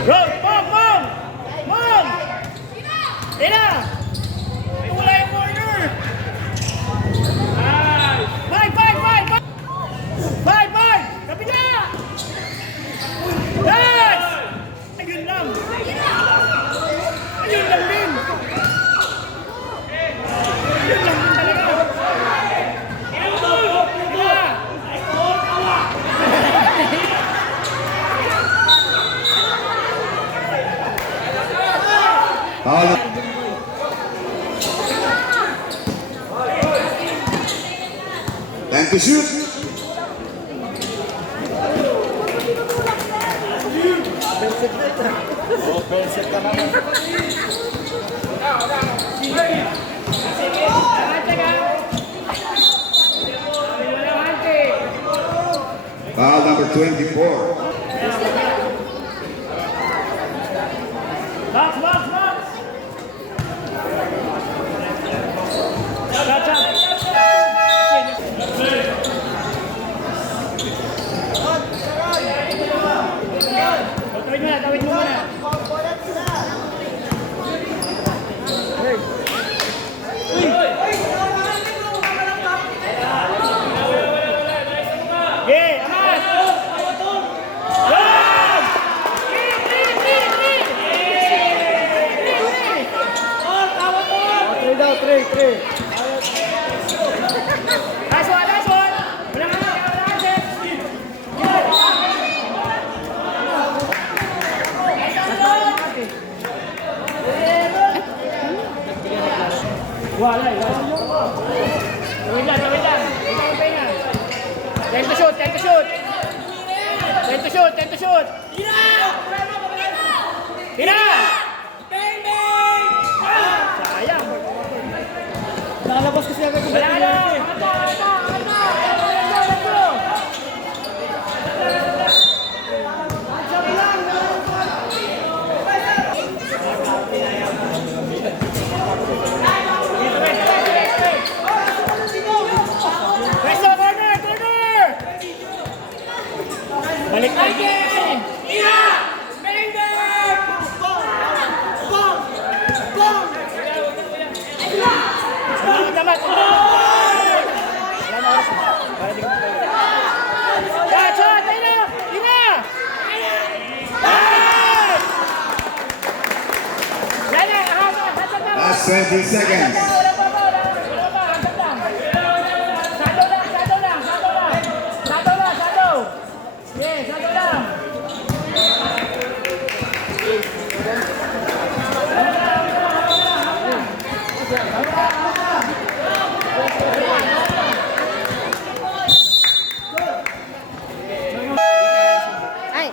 Roll! Mom! Mom! Tina! Wala yung corner! Five! Kapila! Yes! Ayun lang! Ayun lang din! Ayun lang din talaga! Foul. Time to shoot. Foul number 24. Box! Tawid mo muna. Yeah, amas! Three. Last one. Wala ka na. Wala. Tawid lang. Time to shoot. Tira! Sayang. Nakalabas kasi agad. Wala na. Balik lagi. Ira! Mayday! Bong! Damat. Shot! Ira! Last 20 seconds. Ay!